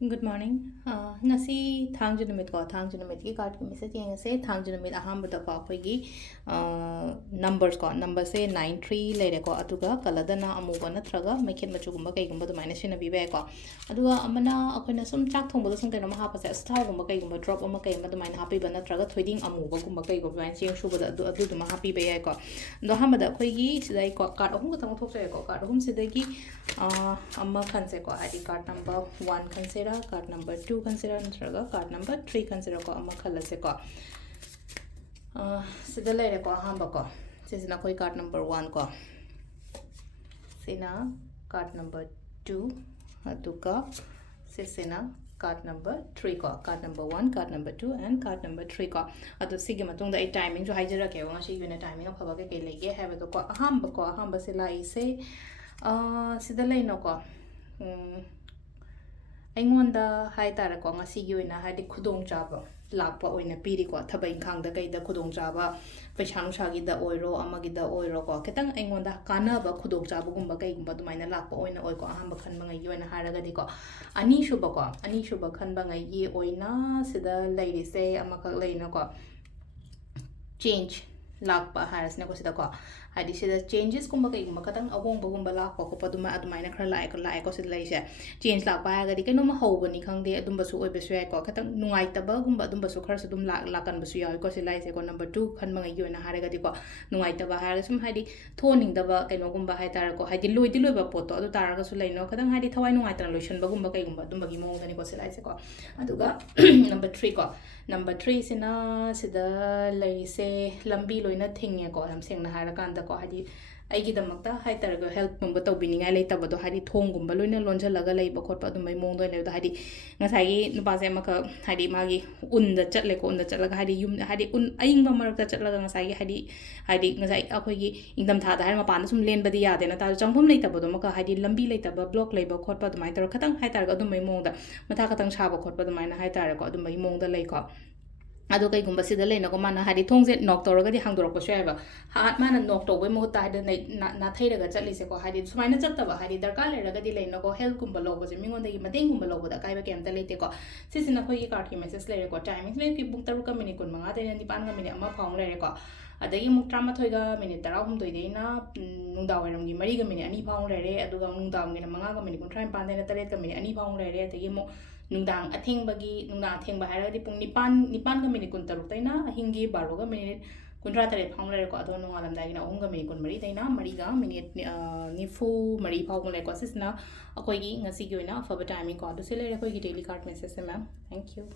Good morning. Ngasi thang junamit ko thang junamit ki card ki message yenga se thang junamit aham bada ko koi gi numbers ko number se 93 lere ko atuga kalada na amu ko na traga mekhet machu gumba kai gumba dumai na sina bi be ko aduga amana akoina sum chak thong boda sum kai na ha pa se star gumba kai gumba drop ama kai ma dumai na happy bana traga thoiding amu ba gumba kai gumba mai cheng shu bada adu duma happy be ko do hamada koi gi sidai ko card ahum ko tang thok se ko card ahum sidai gi amma khan se ko id card number 1 consider card number 2 consider natraga card number 3 consider ko amma khalase ko sida lere ko hamba ko sisina koi card number 1 ko sina card number 2 atuka sisina card number 3 ko card number 1 card number 2 and card number 3 ko adu sige matung da timing jo haijara ke wa shi yuna timing phaba ke lege have to ko hamba sila ise sida leino ko ꯑꯩꯉꯣꯟꯗ ꯍꯥꯏꯇꯥꯔꯦꯀꯣ ꯉꯁꯤꯒꯤ ꯑꯣꯏꯅ ꯍꯥꯏꯗꯤ ꯈꯨꯗꯣꯡꯆꯥꯕ ꯂꯥꯛꯄ ꯑꯣꯏꯅ ꯄꯤꯔꯤꯀꯣ ꯊꯕꯛ ꯏꯪꯈꯥꯡꯗ ꯀꯩꯗ ꯈꯨꯗꯣꯡꯆꯥꯕ ꯄꯩꯁꯥ ꯅꯨꯡꯁꯥꯒꯤꯗ ꯑꯣꯏꯔꯣ ꯑꯃꯒꯤꯗ ꯑꯣꯏꯔꯣꯀꯣ ꯈꯤꯇꯪ ꯑꯩꯉꯣꯟꯗ ꯀꯥꯟꯅꯕ ꯈꯨꯗꯣꯡꯆꯥꯕꯒꯨꯝꯕ ꯀꯩꯒꯨꯝꯕ ꯑꯗꯨꯃꯥꯏꯅ ꯂꯥꯛꯄ ꯑꯣꯏꯅ ꯑꯣꯏꯀꯣ ꯑꯍꯥꯟꯕ ꯈꯟꯕꯉꯩꯒꯤ ꯑꯣꯏꯅ ꯍꯥꯏꯔꯒꯗꯤꯀꯣ ꯑꯅꯤꯁꯨꯕ ꯈꯟꯕꯉꯩꯒꯤ ꯑꯣꯏꯅ ꯁꯤꯗ ꯂꯩꯔꯤꯁꯦ ꯑꯃꯈꯛ ꯂꯩꯅꯀꯣ change lakpa harasna ko sida ko hadi sida changes kumba kai kumba katang ahong bagumba lakpa ko paduma adumaina khara lai ko sida laise change lakpa ha gadi kaino ma hobani khangde adumba su oi besu ko katang nungai taba gumba adumba su khara sudum lakan basu yawi ko sida laise ko number 2 khanma ngai yona hare gadi ko nungai taba hare sum hadi thoning daba kaino gumba hai tar ko hadi loi ba poto adu taraga su laino katang hadi thawai nungai tan lotion bagumba kai gumba adumba gi mong dani ko sida laise ko aduga number 3 ko number 3 sina sida laise lambi loina thingye ko ham sengna hara kanda ko hadi aigi damakta hai taraga help mumba to bininga lei tabado hadi thong gumba loina lonjalaga lei ba khotpa adumai mong do ne hadi ngasai gi nupa se maka hadi magi unda chatle ko unda chatlaga hadi yum hadi un aing ba marak chatlaga ngasai gi hadi ngasai akhoi gi ingdam tha da har ma pan sum len badi yade na ta changphum lei tabado maka hadi lambi lei taba block lei ba khotpa adumai tar khatang hai taraga adumai mong da matha khatang sha ba khotpa adumai na hai taraga adumai mong da lei ko ado kai gumba sida leina ko mana hadi thongse nok toraga di hangdorok ko sheba ha mana nok to boy mo ta hada na thairaga chatli se ko hadi sumaina chattaba hadi darka leraga di leina ko help gumba logo je mingon da gi mateng gumba logo da kai ba kem ta lete ko sisina khoi gi card ki message lere ko timing le ki book taru ka minute kun manga te ni pan ga minute ama phang lere ko adagi muk trama thoiga minute tara hum toi deina nungda wairam gi mari ga minute ani phang lere aduga nungda gi manga ga minute kun try pan deina taret ga minute ani phang lere adagi mo nungdang athengba haragadi pung nipan ga minute kun taruk taina ahingi baro ga minute kunra tare phang lere ko ado nungalam dai na ohum ga minute kun mari taina mari ga minute nifu mari phang le ko sisna akoi gi ngasi gi oina afaba timing ko ado se lere koi gi daily card message se ma'am thank you